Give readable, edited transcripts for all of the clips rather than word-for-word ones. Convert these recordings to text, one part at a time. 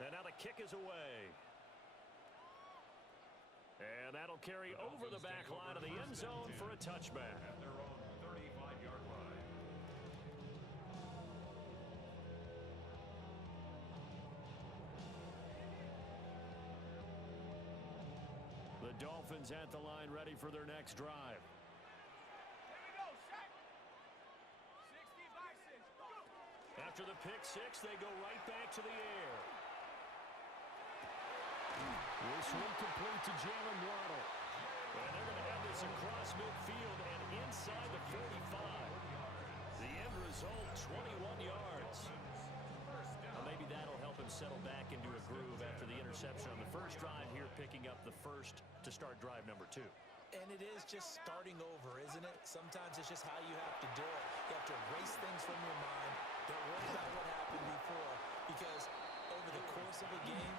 And now the kick is away. And that'll carry over the back line of the end zone for a touchback. At their own 35-yard line. The Dolphins at the line, ready for their next drive. After the pick six, they go right back to the air. This one complete to Jalen Waddle. And they're going to have this across midfield and inside the 45. The end result, 21 yards. Well, maybe that'll help him settle back into a groove after the interception on the first drive here, picking up the first to start drive number 2. And it is just starting over, isn't it? Sometimes it's just how you have to do it. You have to erase things from your mind. Don't worry about what happened before, because over the course of a game,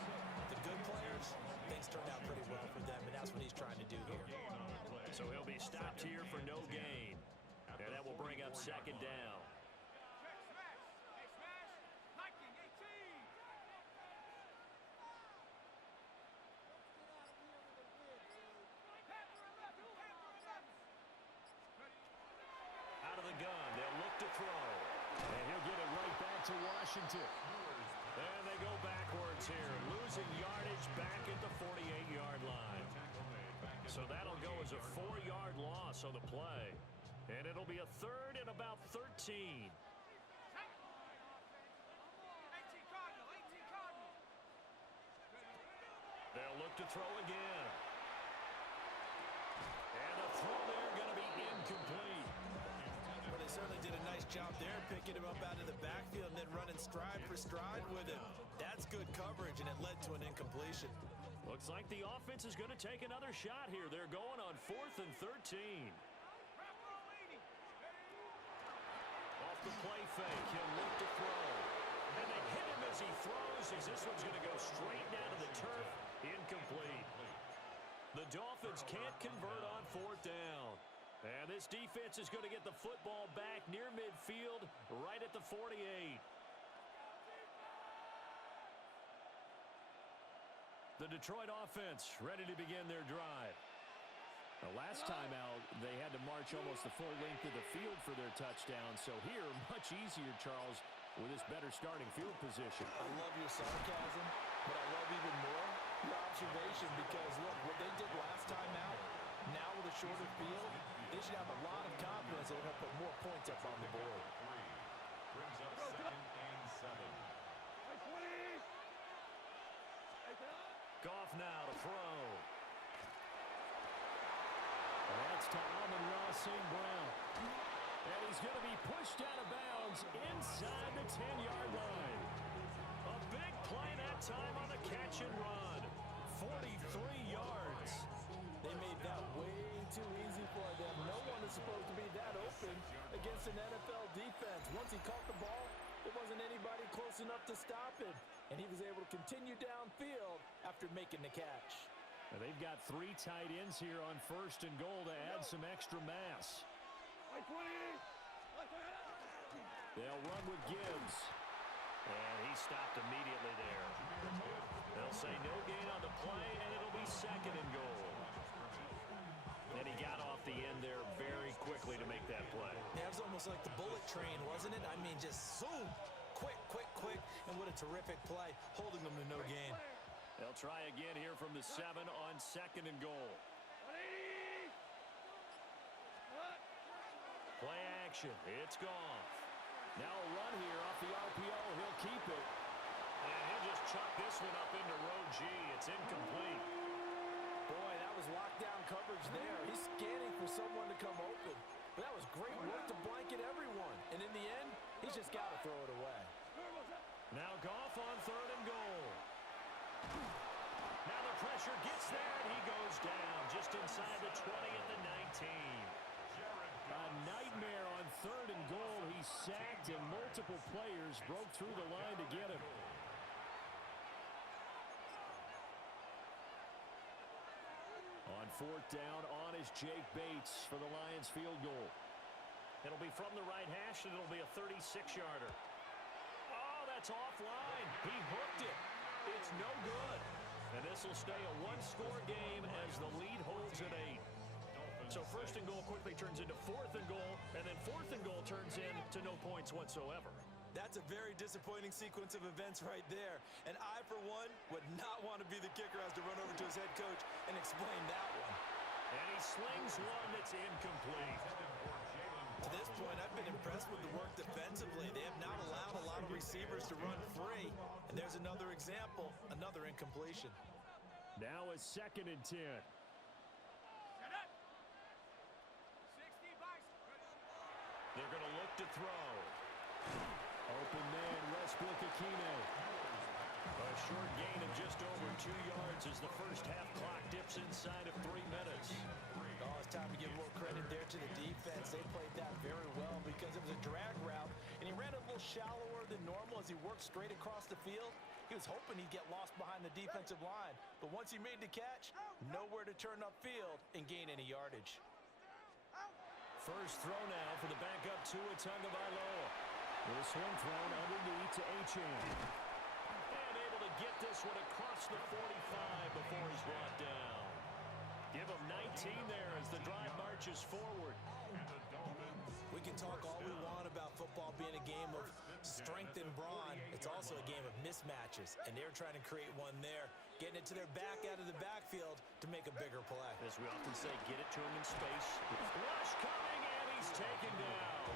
the good players, things turned out pretty well for them, and that's what he's trying to do here. So he'll be stopped here for no gain. And that will bring up second down. Out of the gun, they'll look to throw. And he'll get it right back to Washington. And they go backwards here, losing yardage back at the 48-yard line. So that'll go as a 4-yard loss on the play. And it'll be a third and about 13. They'll look to throw again. And the throw there going to be incomplete. Well, they certainly did a nice job there, picking him up out of the backfield and then running stride for stride with him. That's good coverage, and it led to an incompletion. Looks like the offense is going to take another shot here. They're going on 4th and 13. Off the play fake, he'll look to throw. And they hit him as he throws, as this one's going to go straight down to the turf. Incomplete. The Dolphins can't convert on 4th down. And this defense is going to get the football back near midfield, right at the 48. The Detroit offense ready to begin their drive. The last time out, they had to march almost the full length of the field for their touchdown. So here, much easier, Charles, with this better starting field position. I love your sarcasm, but I love even more your observation, because, look, what they did last time out, now with a shorter field, they should have a lot of confidence that they're going to put more points up on the board. Brings up 2nd and 7. Goff now to throw. That's to Amon-Ra St. Brown. And he's going to be pushed out of bounds inside the 10-yard line. A big play that time on the catch and run. 43 yards. They made that way too easy for them. No one is supposed to be that open against an NFL defense. Once he caught the ball, there wasn't anybody close enough to stop him. And he was able to continue downfield after making the catch. And they've got 3 tight ends here on 1st and goal to add some extra mass. They'll run with Gibbs. And he stopped immediately there. They'll say no gain on the play, and it'll be 2nd and goal. And he got off the end there very quickly to make that play. That was almost like the bullet train, wasn't it? I mean, just zoom. Quick, quick, quick. And what a terrific play, holding them to no gain. They'll try again here from the 7 on 2nd and goal. Play action. It's Goff. Now a run here off the RPO. He'll keep it. And he'll just chuck this one up into row G. It's incomplete. Boy, that was lockdown coverage there. He's scanning for someone to come open. But that was great work to blanket everyone. And in the end, he's just got to throw it away. Now Goff on 3rd and goal. Now the pressure gets there, and he goes down just inside the 20 at the 19. A nightmare on 3rd and goal. He sacked, and multiple players broke through the line to get him. On 4th down, on is Jake Bates for the Lions field goal. It'll be from the right hash, and it'll be a 36-yarder. Oh, that's offline. He hooked it. will stay a one-score game as the lead holds at 8. So first and goal quickly turns into fourth and goal, and then fourth and goal turns into no points whatsoever. That's a very disappointing sequence of events right there. And I, for one, would not want to be the kicker who has to run over to his head coach and explain that one. And he slings one that's incomplete. To this point, I've been impressed with the work defensively. They have not allowed a lot of receivers to run free. And there's another example, another incompletion. Now a 2nd and 10. They're going to look to throw. Open man, Westbrook Akine. A short gain of just over 2 yards as the first half clock dips inside of 3 minutes. Oh, it's time to give a little credit there to the defense. They played that very well because it was a drag route, and he ran a little shallower than normal as he worked straight across the field. He was hoping he'd get lost behind the defensive line, but once he made the catch, nowhere to turn upfield and gain any yardage. First throw now for the backup Tua Tagovailoa. This one thrown underneath to Achane. And able to get this one across the 45 before he's brought down. Give him 19 there as the drive marches forward. We can talk all we want about football being a game of strength and brawn. It's also a game of mismatches, and they're trying to create one there, getting it to their back out of the backfield to make a bigger play. As we often say, get it to him in space. Rush coming, and he's taken down.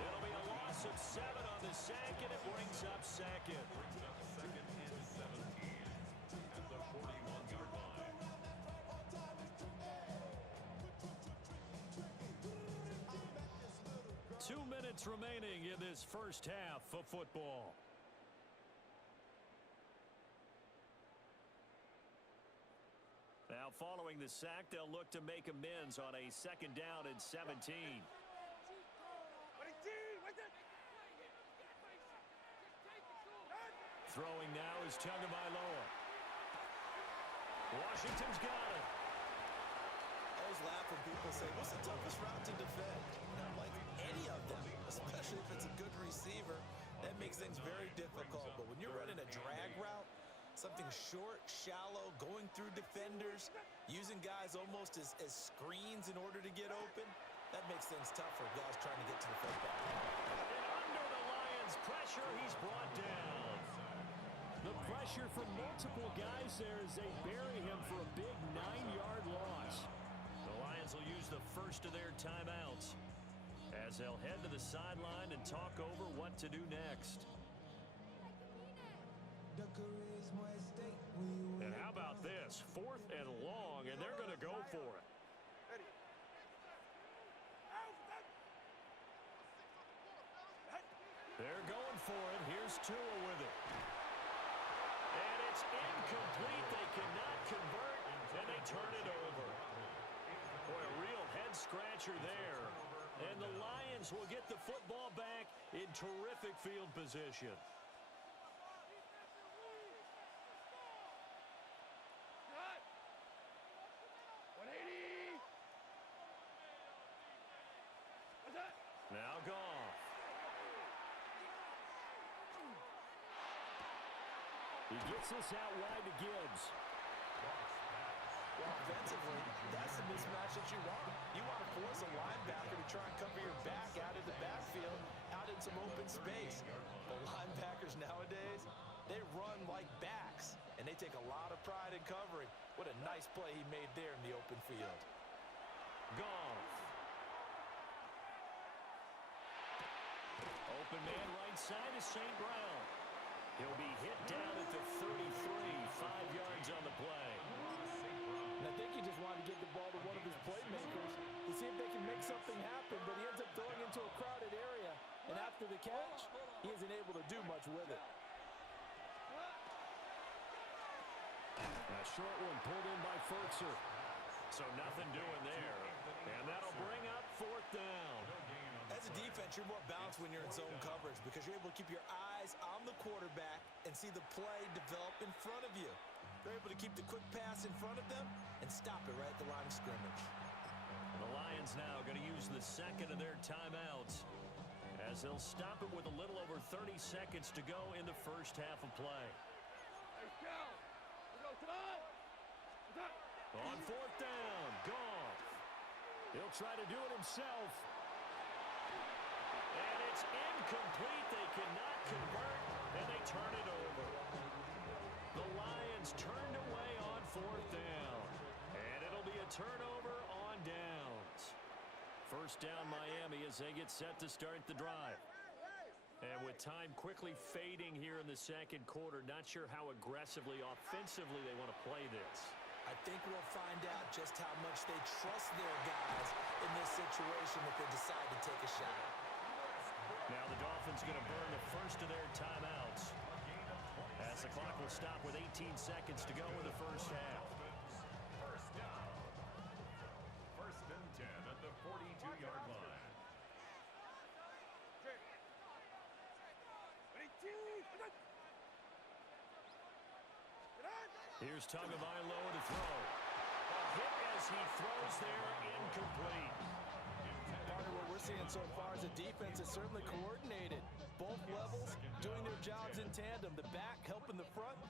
It'll be a loss of 7 on the sack, and it brings up second. Second and 17 at the 41-yard line. Two minutes remaining in this first half of football. Now following the sack, they'll look to make amends on a 2nd down and 17. Throwing now is Tagovailoa. Washington's got it. I always laugh when people say, what's the toughest route to defend? And I'm like, any of them, especially if it's a good receiver. That makes things very difficult. But when you're running a drag route, something short, shallow, going through defenders, using guys almost as screens in order to get open, that makes things tough for guys trying to get to the football. And under the Lions' pressure, he's brought down. The pressure from multiple guys there as they bury him for a big 9-yard loss. The Lions will use the first of their timeouts as they'll head to the sideline and talk over what to do next. And how about this? 4th and long, and they're going to go for it. They're going for it. Here's Tua with it. And it's incomplete. They cannot convert, and they turn it over. Boy, a real head-scratcher there. And the Lions will get the football back in terrific field position. Now Goff. He gets this out wide to Gibbs. Well, offensively, that's the mismatch that you want. You want to force a linebacker to try and cover your back out of the backfield, out in some open space. The linebackers nowadays, they run like backs, and they take a lot of pride in covering. What a nice play he made there in the open field. Goff. Open man right side is St. Brown. He'll be hit down at the 33, 5 yards on the play. And I think he just wanted to give the ball to one of his playmakers to see if they can make something happen, but he ends up throwing into a crowded area. And after the catch, he isn't able to do much with it. A short one pulled in by Fertzer. So nothing doing there. And that'll bring up 4th down. As a defense, you're more balanced when you're in zone coverage because you're able to keep your eyes on the quarterback and see the play develop in front of you. They're able to keep the quick pass in front of them and stop it right at the line of scrimmage. The Lions now going to use the 2nd of their timeouts as they'll stop it with a little over 30 seconds to go in the first half of play. On fourth down, Goff. He'll try to do it himself. And it's incomplete. They cannot convert, and they turn it over. The Lions turned away on fourth down. And it'll be a turnover on downs. First down, Miami, as they get set to start the drive. And with time quickly fading here in the second quarter, not sure how aggressively, offensively they want to play this. I think we'll find out just how much they trust their guys in this situation if they decide to take a shot. Now the Dolphins going to burn the first of their timeouts as the clock will stop with 18 seconds to go in the first half. First down. First and 10 at the 42-yard line. Here's Tagovailoa to throw. A hit as he throws there, incomplete. Part of what we're seeing so far is the defense is certainly coordinated. Both levels doing their jobs in tandem. The back helping the front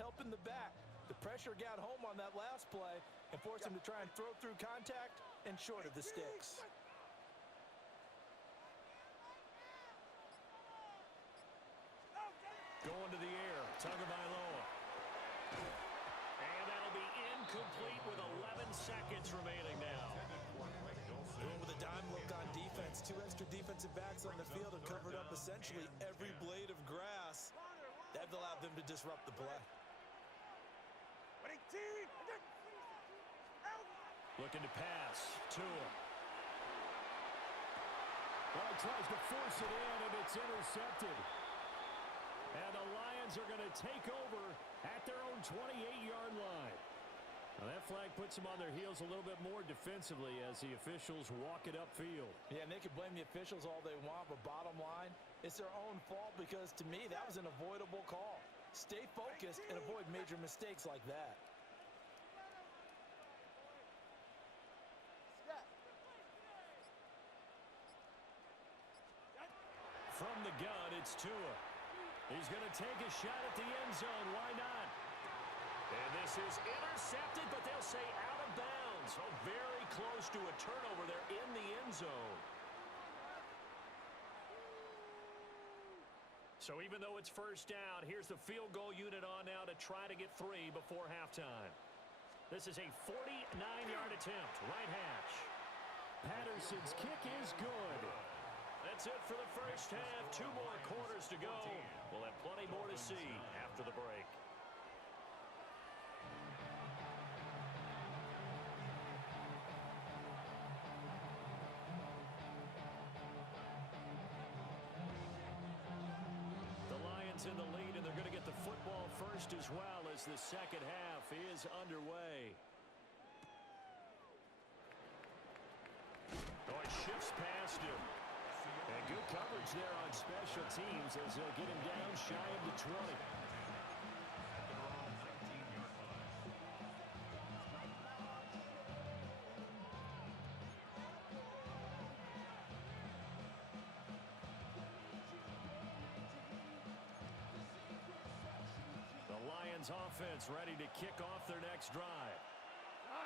helping the back. The pressure got home on that last play and forced him to try and throw through contact and short of the sticks. Going to the air, Tagovailoa. And that'll be incomplete with 11 seconds remaining now. With a dime look on defense, two extra defensive backs on the field have covered up essentially every blade of grass. That allowed them to disrupt the play. Looking to pass, Tua. Well, he tries to force it in, and it's intercepted. And the Lions are going to take over at their own 28-yard line. Now that flag puts them on their heels a little bit more defensively as the officials walk it upfield. Yeah, and they can blame the officials all they want, but bottom line, it's their own fault because, to me, that was an avoidable call. Stay focused and avoid major mistakes like that. From the gun, it's Tua. He's going to take a shot at the end zone. Why not? And this is intercepted, but they'll say out of bounds. Oh, very close to a turnover there in the end zone. So even though it's first down, here's the field goal unit on now to try to get 3 before halftime. This is a 49-yard attempt, right hash. Patterson's kick is good. That's it for the first half. 2 more quarters to go. We'll have plenty more to see after the break. The Lions in the lead, and they're going to get the football first as well as the second half is underway. Oh, it shifts past him. And good coverage there on special teams as they'll get him down shy of the 20. The Lions offense ready to kick off their next drive.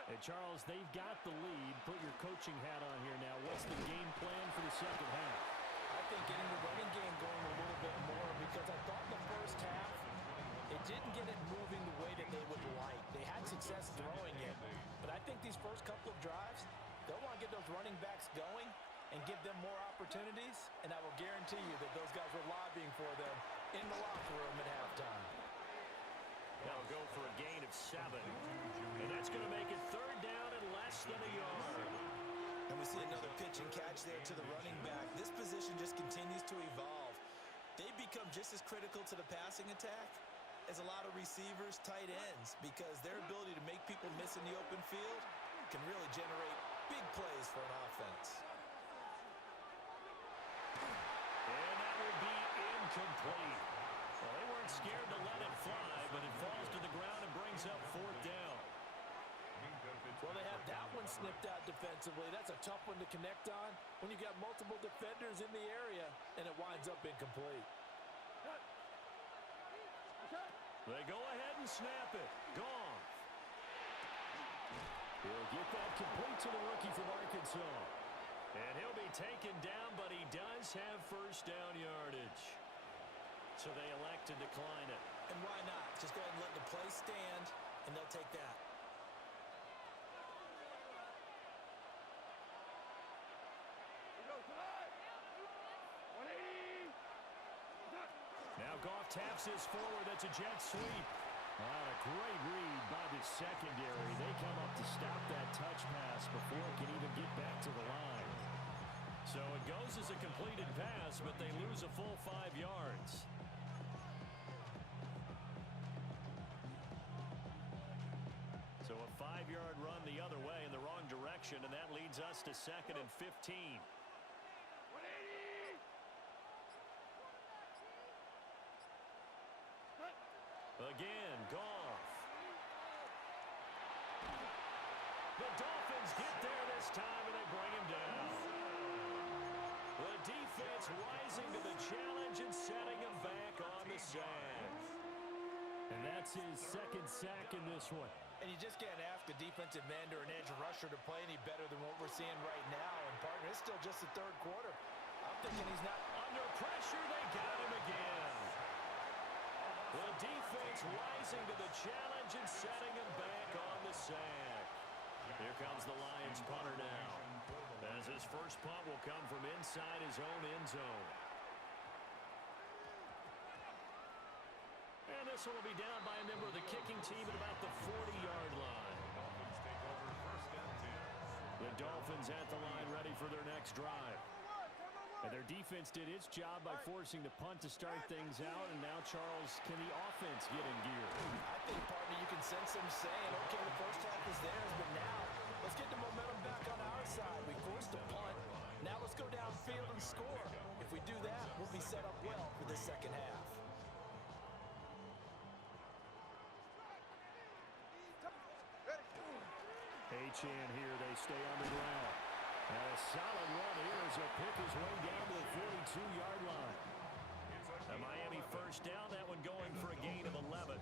Hey, Charles, they've got the lead. Put your coaching hat on here now. What's the game plan for the second half? I think getting the running game going a little bit more because I thought the first half, it didn't get it moving the way that they would like. They had success throwing it, but I think these first couple of drives, they'll want to get those running backs going and give them more opportunities, and I will guarantee you that those guys were lobbying for them in the locker room at halftime. They'll go for a gain of 7, and that's going to make it third down and less than a yard. And we see another pitch and catch there to the running back. This position just continues to evolve. They become just as critical to the passing attack as a lot of receivers, tight ends, because their ability to make people miss in the open field can really generate big plays for an offense. And that will be incomplete. Well, they weren't scared to let it fly, but it falls to the ground and brings up fourth down. Well, they have that one snipped out defensively. That's a tough one to connect on when you got multiple defenders in the area, and it winds up incomplete. They go ahead and snap it. Goff. He'll get that complete to the rookie from Arkansas. And he'll be taken down, but he does have first down yardage. So they elect to decline it. And why not? Just go ahead and let the play stand, and they'll take that. Now Goff taps this forward. That's a jet sweep. A great read by the secondary. They come up to stop that touch pass before it can even get back to the line. So it goes as a completed pass, but they lose a full 5 yards. So a 5-yard run the other way in the wrong direction, and that leads us to 2nd and 15. Again, Goff. The Dolphins get there this time, and they bring him down. The defense rising to the challenge and setting him back on the sack. And that's his 2nd sack in this one. And you just can't ask a defensive end or an edge rusher to play any better than what we're seeing right now. And, partner, it's still just the 3rd quarter. I'm thinking he's not under pressure. They got him again. The defense rising to the challenge and setting him back on the sack. Here comes the Lions punter now, as his first punt will come from inside his own end zone. And this one will be down by a member of the kicking team at about the 40-yard line. Dolphins take over 1st and 10. The Dolphins at the line ready for their next drive. And their defense did its job by forcing the punt to start things out. And now, Charles, can the offense get in gear? I think, partner, you can sense them saying, okay, the first half is theirs, but now let's get the momentum back on our side. We forced a punt. Now let's go downfield and score. If we do that, we'll be set up well for the second half. Achane here, they stay on the ground. And a solid run here as he'll pick his way down to the 42-yard line. The Miami first down, that one going for a gain of 11.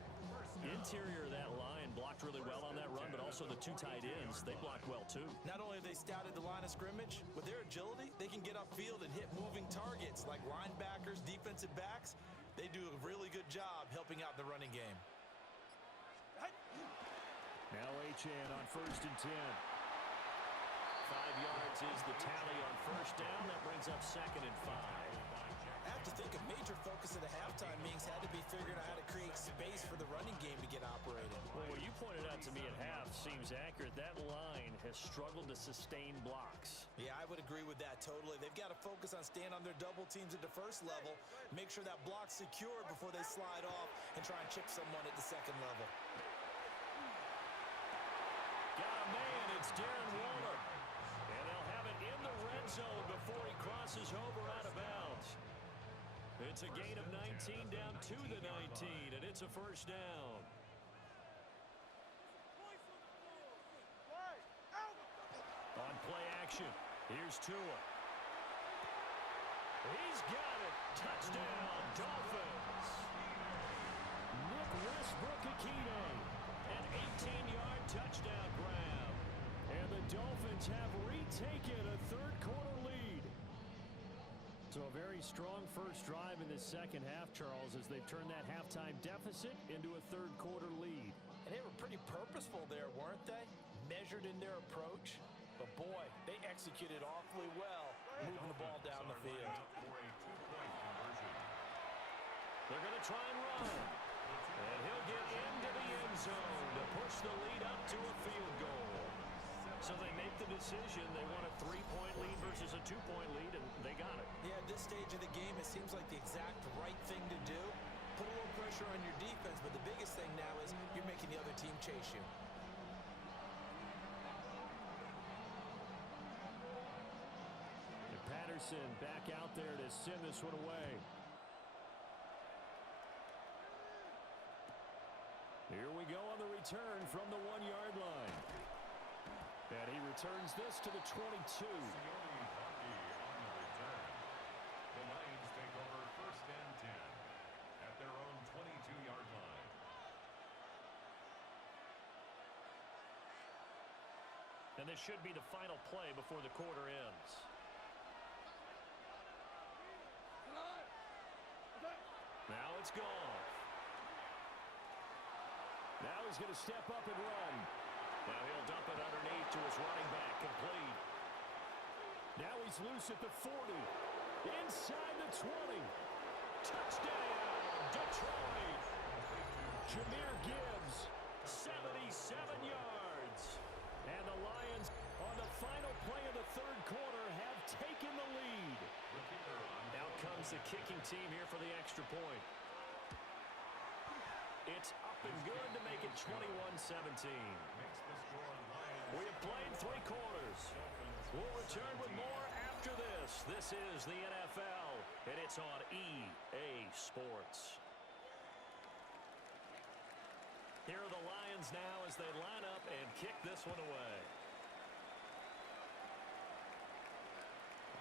Interior of that line blocked really well on that run, but also the 2 tight ends, they blocked well too. Not only have they scouted the line of scrimmage, with their agility, they can get upfield and hit moving targets like linebackers, defensive backs. They do a really good job helping out the running game. Now Achane on 1st and 10. 5 yards is the tally on first down. That brings up 2nd and 5. I have to think a major focus at the halftime meetings had to be figuring out how to create space for the running game to get operating. Well, what you pointed out to me at half seems accurate. That line has struggled to sustain blocks. Yeah, I would agree with that totally. They've got to focus on staying on their double teams at the first level, make sure that block's secured before they slide off and try and chip someone at the second level. Got a man, it's Darren Waller. And they'll have it in the red zone before he crosses over out of bounds. It's a gain of 19 down to the 19, and it's a first down. On play action, here's Tua. He's got it. Touchdown, Dolphins. Nick Westbrook-Akine. An 18-yard touchdown grab. And the Dolphins have retaken a 3rd quarter lead. So a very strong first drive in the second half, Charles, as they've turned that halftime deficit into a 3rd quarter lead. And they were pretty purposeful there, weren't they? Measured in their approach. But boy, they executed awfully well, moving the ball down the field. They're going to try and run. And he'll get into the end zone to push the lead up to a field goal. So they make the decision. They want a 3-point lead versus a 2-point lead, and they got it. Yeah, at this stage of the game, it seems like the exact right thing to do. Put a little pressure on your defense, but the biggest thing now is you're making the other team chase you. And Patterson back out there to send this one away. Here we go on the return from the 1-yard line. And he returns this to the 22. The Lions take over 1st and 10 at their own 22-yard line. And this should be the final play before the quarter ends. Now it's gone. Now he's going to step up and run. Now he'll dump it underneath to his running back, complete. Now he's loose at the 40. Inside the 20. Touchdown, Detroit. Jahmyr Gibbs, 77 yards. And the Lions, on the final play of the third quarter, have taken the lead. Out comes the kicking team here for the extra point. It's up and good to make it 21-17. We have played 3 quarters. We'll return with more after this. This is the NFL, and it's on EA Sports. Here are the Lions now as they line up and kick this one away.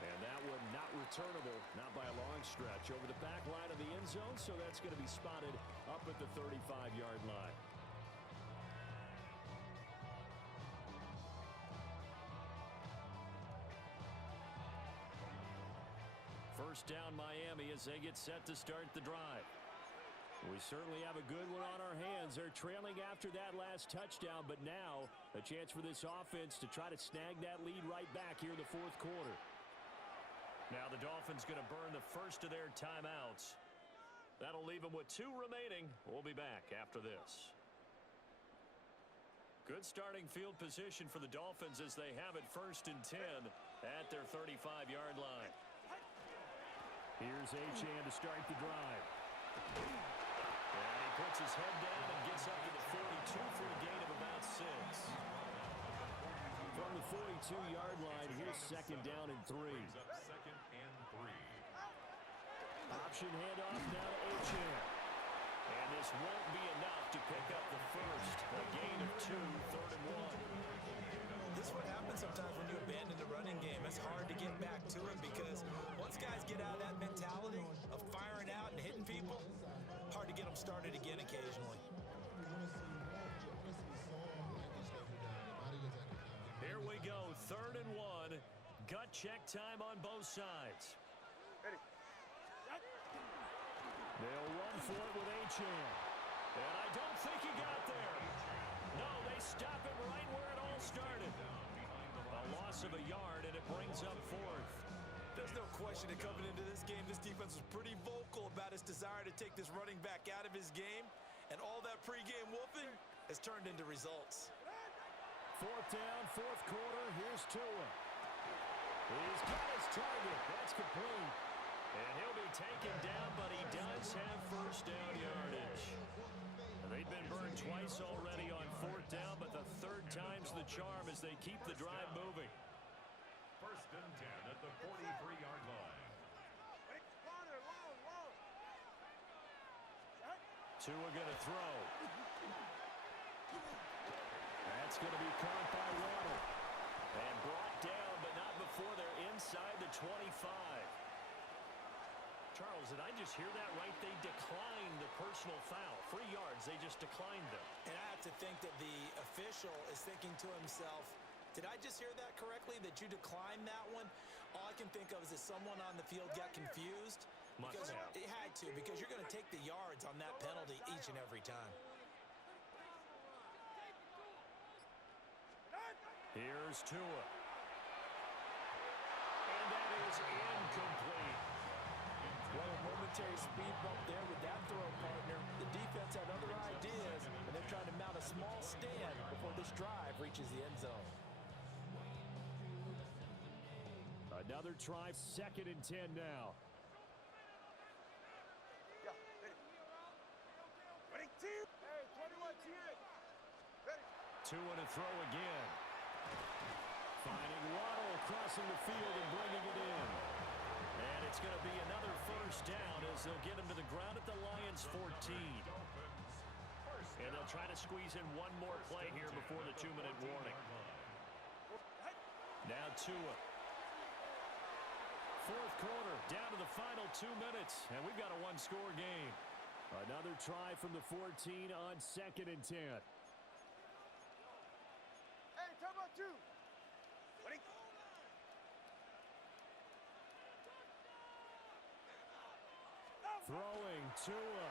And that one not returnable, not by a long stretch, over the back line of the end zone, so that's going to be spotted up at the 35-yard line. First down, Miami, as they get set to start the drive. We certainly have a good one on our hands. They're trailing after that last touchdown, but now a chance for this offense to try to snag that lead right back here in the fourth quarter. Now the Dolphins going to burn the first of their timeouts. That'll leave them with 2 remaining. We'll be back after this. Good starting field position for the Dolphins as they have it 1st and 10 at their 35-yard line. Here's Achane to start the drive. And he puts his head down and gets up to the 42 for a gain of about 6. From the 42-yard line, here's 2nd down and 3. Option handoff now to Achane. And this won't be enough to pick up the first. A gain of 2, 3rd and 1. This is what happens sometimes when you abandon the running game. It's hard to get back to it because once guys get out of that mentality of firing out and hitting people, hard to get them started again occasionally. Here we go, 3rd and 1. Gut check time on both sides. They'll run for it with Achane. And I don't think he got there. No, they stop it right where it all started. A loss of a yard, and it brings up 4th. There's no question that coming into this game, this defense was pretty vocal about its desire to take this running back out of his game. And all that pregame whooping has turned into results. 4th down, 4th quarter. Here's Tua. He's got his target. That's complete. And he'll be taken down, but he does have 1st down yardage. They've been burned twice already on 4th down, but the 3rd time's the charm as they keep the drive moving. 1st and 10 at the 43-yard line. Tua going to throw. That's going to be caught by Waddle. And brought down, but not before they're inside the 25. Charles, did I just hear that right? They declined the personal foul. 3 yards, they just declined them. And I have to think that the official is thinking to himself, did I just hear that correctly, that you declined that one? All I can think of is that someone on the field got confused. Must have. It had to, because you're going to take the yards on that penalty each and every time. Here's Tua. And that is incomplete. Well, a momentary speed bump there with that throw, partner. The defense had other ideas, and they're trying to mount a small stand before this drive reaches the end zone. Another try, 2nd and 10 now. Tua to throw again. Finding Waddle crossing the field and bringing it in. And it's going to be another 1st down as they'll get him to the ground at the Lions' 14. And they'll try to squeeze in one more play here before the 2-minute warning. Now Tua. 4th quarter, down to the final 2 minutes, and we've got a 1-score game. Another try from the 14 on 2nd and 10. Hey, time out 2. Throwing Tua.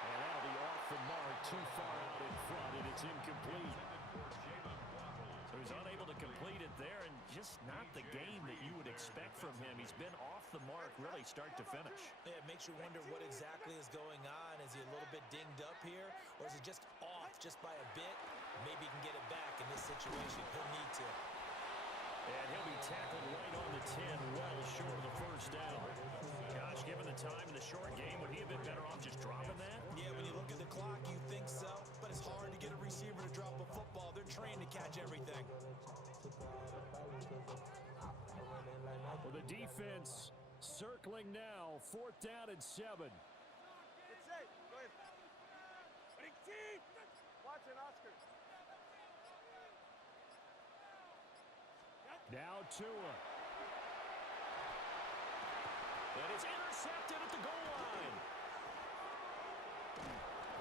And that'll be off the mark, too far out in front, and it's incomplete. So he's unable to complete it there, and just not the game that you would expect from him. He's been off the mark really start to finish. Yeah, it makes you wonder what exactly is going on. Is he a little bit dinged up here, or is he just off just by a bit? Maybe he can get it back in this situation. He'll need to. And he'll be tackled right on the 10, well short of the first down. Gosh, given the time in the short game, would he have been better off just dropping that? Yeah, when you look at the clock, you think so. But it's hard to get a receiver to drop a football. They're trained to catch everything. Well, the defense circling now. 4th down and 7. It's safe. Go ahead. Watch it, Oscar. Now Tua. And it's intercepted at the goal line.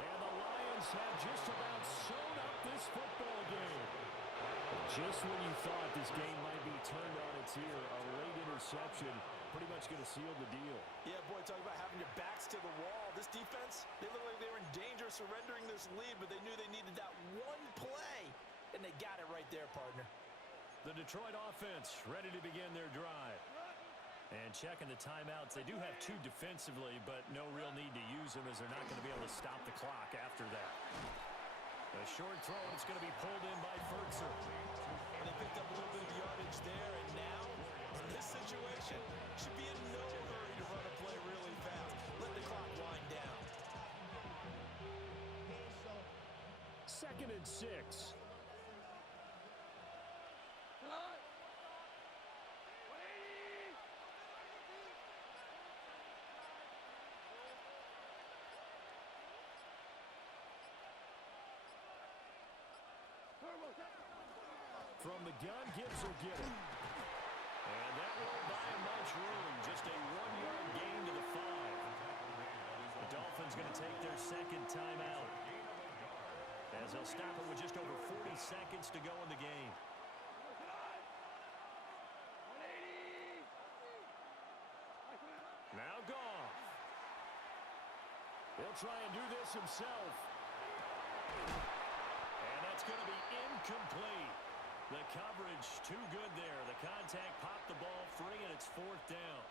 And the Lions have just about sewn up this football game. Just when you thought this game might be turned on its ear, a late interception pretty much going to seal the deal. Yeah, boy, talk about having your backs to the wall. This defense, they looked like they were in danger of surrendering this lead, but they knew they needed that one play, and they got it right there, partner. The Detroit offense ready to begin their drive. And checking the timeouts, they do have 2 defensively, but no real need to use them as they're not going to be able to stop the clock after that. A short throw, and it's going to be pulled in by Fertzer. And they picked up a little bit of yardage there, and now, in this situation, should be in no hurry to run a play really fast. Let the clock wind down. 2nd and 6. From the gun, Gibbs will get it. And that won't buy him much room. Just a 1-yard gain to the 5. The Dolphins going to take their 2nd timeout, as they'll stop it with just over 40 seconds to go in the game. Now Goff. He'll try and do this himself. And that's going to be incomplete. The coverage too good there. The contact popped the ball free, and it's 4th down.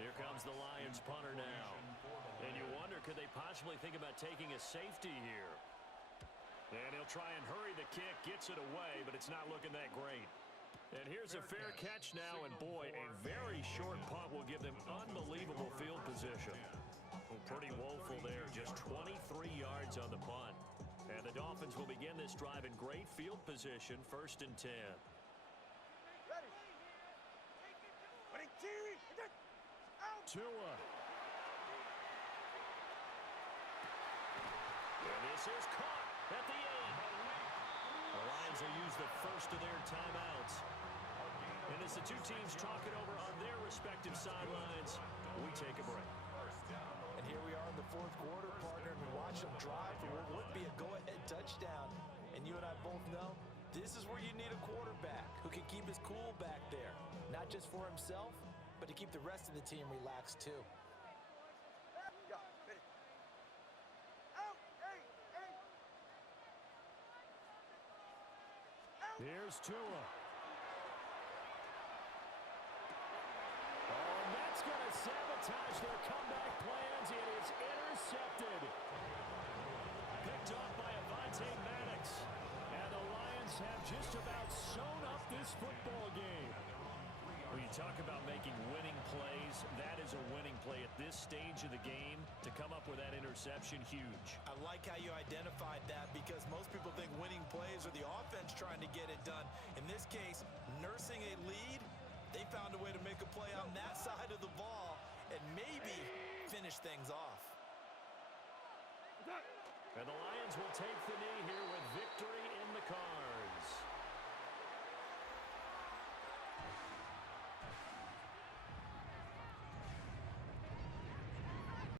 Here comes the Lions punter now. And you wonder, could they possibly think about taking a safety here? And he'll try and hurry the kick, gets it away, but it's not looking that great. And here's a fair catch now, and boy, a very short punt will give them unbelievable field position. Well, pretty woeful there, just 23 yards on the punt. And the Dolphins will begin this drive in great field position, 1st and 10. Ready. Tua. And this is caught at the 8. The Lions will use the first of their timeouts. And as the 2 teams talk it over on their respective sidelines, we take a break. And here we are in the 4th quarter, partner, and we watch them drive for what would be a go-ahead touchdown. And you and I both know this is where you need a quarterback who can keep his cool back there. Not just for himself, but to keep the rest of the team relaxed too. Go. Ready. Out. Hey. Here's Tua. Oh, and that's going to sabotage their comeback plans. It is intercepted. Picked off by Avonte Maddox. And the Lions have just about sewn up this football game. When you talk about making winning plays, that is a winning play at this stage of the game. To come up with that interception, huge. I like how you identified that, because most people think winning plays are the offense trying to get it done. In this case, nursing a lead, they found a way to make a play on that side of the ball and maybe finish things off. And the Lions will take the knee here with victory in the cards.